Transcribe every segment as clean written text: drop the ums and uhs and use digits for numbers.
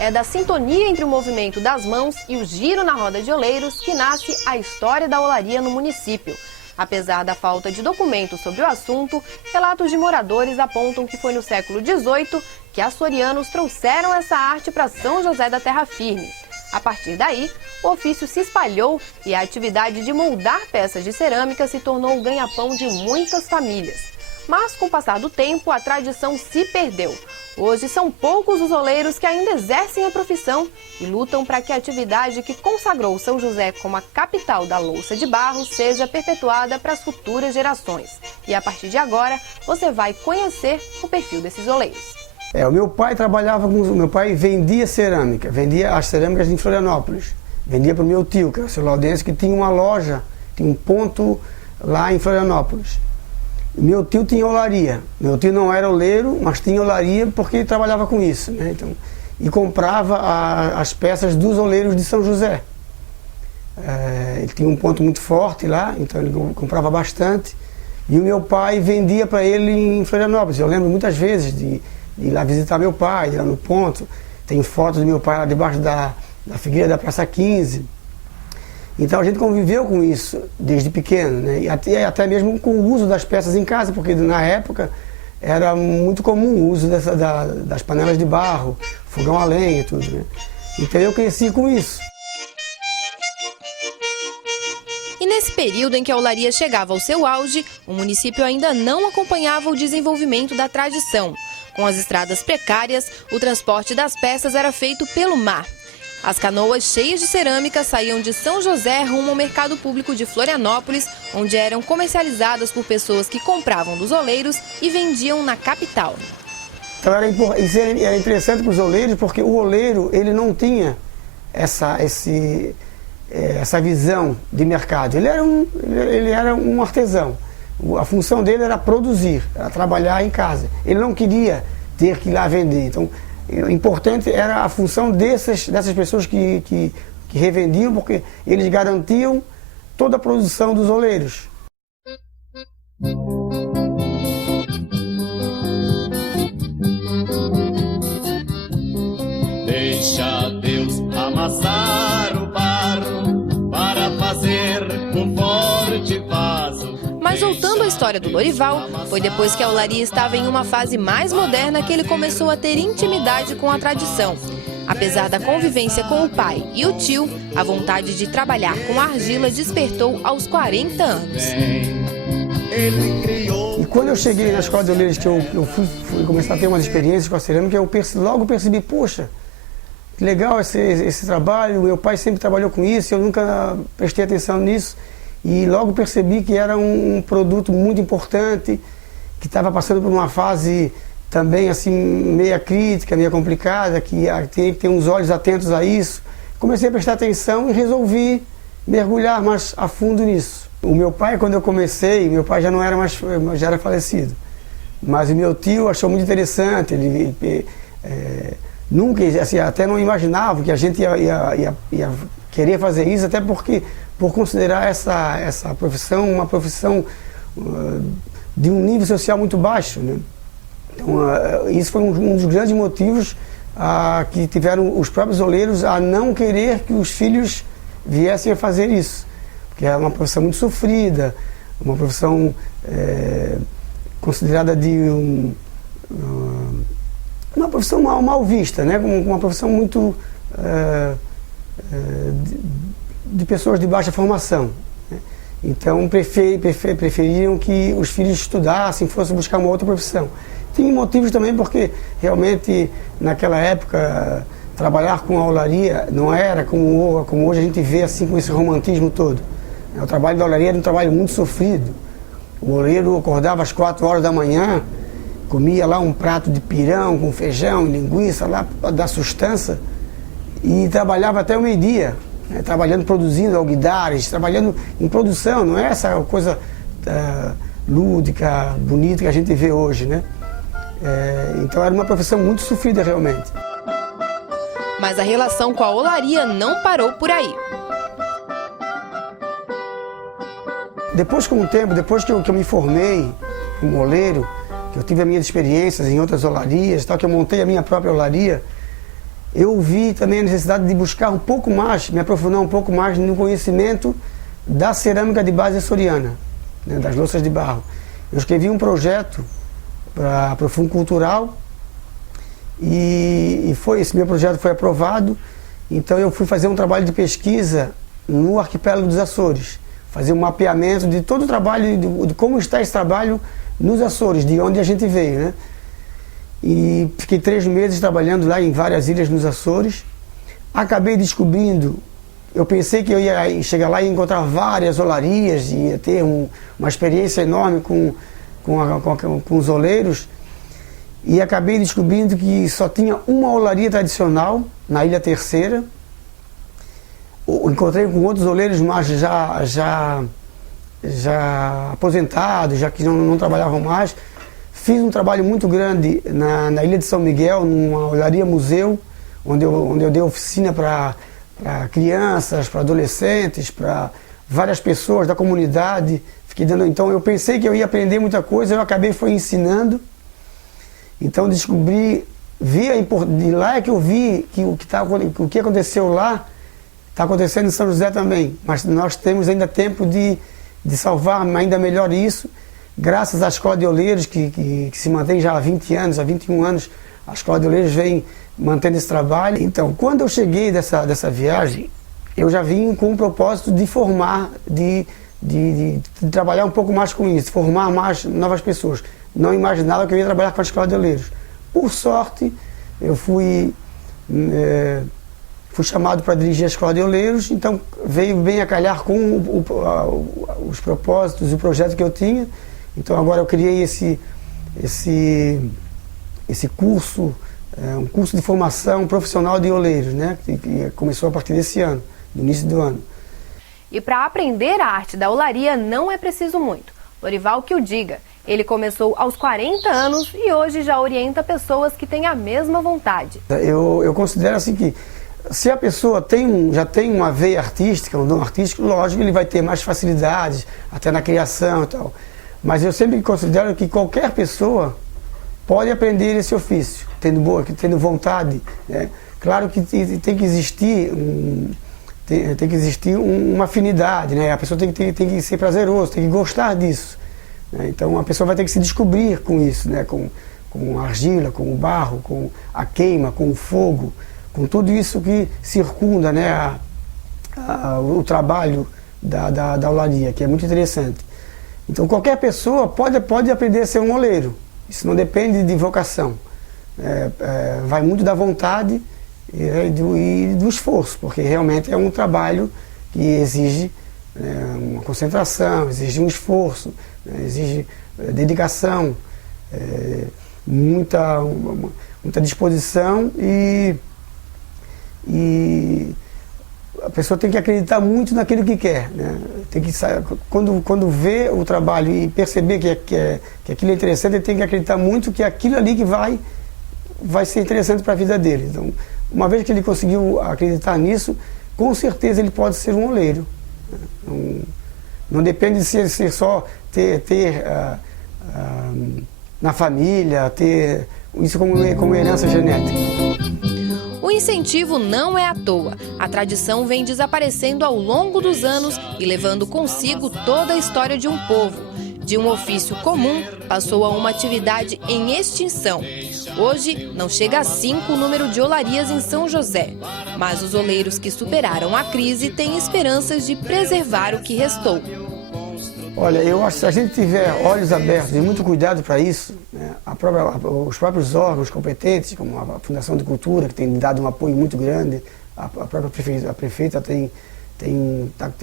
É da sintonia entre o movimento das mãos e o giro na roda de oleiros que nasce a história da olaria no município. Apesar da falta de documentos sobre o assunto, relatos de moradores apontam que foi no século XVIII que açorianos trouxeram essa arte para São José da Terra Firme. A partir daí, o ofício se espalhou e a atividade de moldar peças de cerâmica se tornou o ganha-pão de muitas famílias. Mas, com o passar do tempo, a tradição se perdeu. Hoje, são poucos os oleiros que ainda exercem a profissão e lutam para que a atividade que consagrou São José como a capital da louça de barro seja perpetuada para as futuras gerações. E a partir de agora, você vai conhecer o perfil desses oleiros. O meu pai trabalhava com... Meu pai vendia cerâmica, vendia as cerâmicas em Florianópolis. Vendia para o meu tio, que era o seu Laudencio, que tinha uma loja, tinha um ponto lá em Florianópolis. Meu tio tinha olaria. Meu tio não era oleiro, mas tinha olaria porque ele trabalhava com isso, né? Então, e comprava as peças dos oleiros de São José. Ele tinha um ponto muito forte lá, então ele comprava bastante. E o meu pai vendia para ele em Florianópolis. Eu lembro muitas vezes de ir lá visitar meu pai, de ir lá no ponto. Tem fotos do meu pai lá debaixo da figueira da Praça 15. Então a gente conviveu com isso desde pequeno, né? E até mesmo com o uso das peças em casa, porque na época era muito comum o uso das panelas de barro, fogão a lenha e tudo, né? Então eu cresci com isso. E nesse período em que a olaria chegava ao seu auge, o município ainda não acompanhava o desenvolvimento da tradição. Com as estradas precárias, o transporte das peças era feito pelo mar. As canoas cheias de cerâmica saíam de São José rumo ao mercado público de Florianópolis, onde eram comercializadas por pessoas que compravam dos oleiros e vendiam na capital. Então era interessante para os oleiros, porque o oleiro ele não tinha essa visão de mercado. Ele era um artesão. A função dele era produzir, era trabalhar em casa. Ele não queria ter que ir lá vender. Então, o importante era a função dessas pessoas que revendiam, porque eles garantiam toda a produção dos oleiros. Deixa Deus amassar o barro para fazer um forte vaso. Mas voltando à história do Lorival, foi depois que a olaria estava em uma fase mais moderna que ele começou a ter intimidade com a tradição. Apesar da convivência com o pai e o tio, a vontade de trabalhar com argila despertou aos 40 anos. E quando eu cheguei na escola de oleiros, que eu fui começar a ter umas experiências com a cerâmica, eu logo percebi, poxa, que legal esse trabalho, meu pai sempre trabalhou com isso, eu nunca prestei atenção nisso. E logo percebi que era um produto muito importante, que estava passando por uma fase também assim meia crítica, meia complicada, que tinha que ter uns olhos atentos a isso. Comecei a prestar atenção e resolvi mergulhar mais a fundo nisso. O meu pai, quando eu comecei, meu pai já não era mais, já era falecido. Mas o meu tio achou muito interessante, ele nunca, assim, até não imaginava que a gente ia querer fazer isso, até porque por considerar essa profissão uma profissão de um nível social muito baixo, né? Então, isso foi um dos grandes motivos que tiveram os próprios oleiros a não querer que os filhos viessem a fazer isso. Porque é uma profissão muito sofrida, uma profissão considerada de uma profissão mal vista, né? Uma profissão muito de pessoas de baixa formação, né? Então preferiam que os filhos estudassem, fossem buscar uma outra profissão. Tinha motivos também porque realmente naquela época trabalhar com a olaria não era como hoje a gente vê assim com esse romantismo todo. O trabalho da olaria era um trabalho muito sofrido. O oleiro acordava às 4 horas da manhã, comia lá um prato de pirão com feijão e linguiça lá para dar sustância e trabalhava até o meio-dia. Trabalhando, produzindo alguidares, trabalhando em produção, não é essa coisa lúdica, bonita que a gente vê hoje, né? Então era uma profissão muito sofrida realmente. Mas a relação com a olaria não parou por aí. Depois, com o tempo, depois que eu me formei como oleiro, que eu tive as minhas experiências em outras olarias, tal, que eu montei a minha própria olaria, eu vi também a necessidade de buscar um pouco mais, me aprofundar um pouco mais no conhecimento da cerâmica de base açoriana, né, das louças de barro. Eu escrevi um projeto para o Fundo Cultural e esse meu projeto foi aprovado. Então eu fui fazer um trabalho de pesquisa no arquipélago dos Açores, fazer um mapeamento de todo o trabalho, de como está esse trabalho nos Açores, de onde a gente veio, né? E fiquei 3 meses trabalhando lá em várias ilhas nos Açores. Acabei descobrindo, eu pensei que eu ia chegar lá e encontrar várias olarias, ia ter uma experiência enorme com os oleiros, e acabei descobrindo que só tinha uma olaria tradicional na Ilha Terceira. Encontrei com outros oleiros, mas já aposentados, já que não trabalhavam mais. Fiz um trabalho muito grande na Ilha de São Miguel, numa olaria museu, onde eu dei oficina para crianças, para adolescentes, para várias pessoas da comunidade. Então eu pensei que eu ia aprender muita coisa, eu acabei ensinando. Então descobri, de lá é que eu vi que o que aconteceu lá está acontecendo em São José também. Mas nós temos ainda tempo de salvar ainda melhor isso, graças à Escola de Oleiros, que se mantém já há 20 anos, há 21 anos, a Escola de Oleiros vem mantendo esse trabalho. Então, quando eu cheguei dessa viagem, eu já vim com o propósito de formar, de trabalhar um pouco mais com isso, formar mais novas pessoas. Não imaginava que eu ia trabalhar com a Escola de Oleiros. Por sorte, eu fui chamado para dirigir a Escola de Oleiros, então veio bem a calhar com os propósitos, o projeto que eu tinha. Então agora eu criei esse curso, um curso de formação profissional de oleiros, né, que começou a partir desse ano, no início do ano. E para aprender a arte da olaria não é preciso muito. Lorival que o diga. Ele começou aos 40 anos e hoje já orienta pessoas que têm a mesma vontade. Eu considero assim que, se a pessoa já tem uma veia artística, um dom artístico, lógico, ele vai ter mais facilidades, até na criação e tal. Mas eu sempre considero que qualquer pessoa pode aprender esse ofício, tendo vontade, né? Claro que tem que existir uma afinidade, né? A pessoa tem que ser prazeroso, tem que gostar disso, né? Então a pessoa vai ter que se descobrir com isso, né? Com a argila, com o barro, com a queima, com o fogo, com tudo isso que circunda, né, o trabalho da olaria, que é muito interessante. Então qualquer pessoa pode aprender a ser um oleiro. Isso não depende de vocação. Vai muito da vontade e do esforço, porque realmente é um trabalho que exige uma concentração, exige um esforço, exige dedicação, muita disposição e a pessoa tem que acreditar muito naquilo que quer, né? Tem que quando vê o trabalho e perceber que aquilo é interessante, ele tem que acreditar muito que aquilo ali que vai ser interessante para a vida dele. Então, uma vez que ele conseguiu acreditar nisso, com certeza ele pode ser um oleiro. Não depende de ser só ter na família, ter isso como herança genética. O incentivo não é à toa. A tradição vem desaparecendo ao longo dos anos e levando consigo toda a história de um povo. De um ofício comum, passou a uma atividade em extinção. Hoje, não chega a 5 o número de olarias em São José. Mas os oleiros que superaram a crise têm esperanças de preservar o que restou. Olha, eu acho que se a gente tiver olhos abertos e muito cuidado para isso, né, os próprios órgãos competentes, como a Fundação de Cultura, que tem dado um apoio muito grande, a própria prefeita tem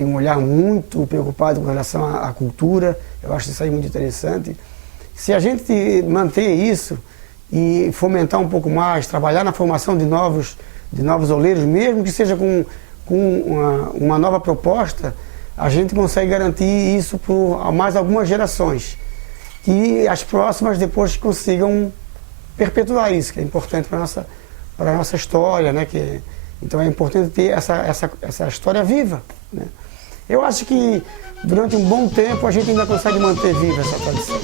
um olhar muito preocupado com relação à cultura. Eu acho isso aí muito interessante. Se a gente manter isso e fomentar um pouco mais, trabalhar na formação de novos oleiros, mesmo que seja com uma nova proposta, a gente consegue garantir isso por mais algumas gerações. E as próximas depois consigam perpetuar isso, que é importante para a nossa história, né? Então é importante ter essa história viva, né? Eu acho que durante um bom tempo a gente ainda consegue manter viva essa tradição.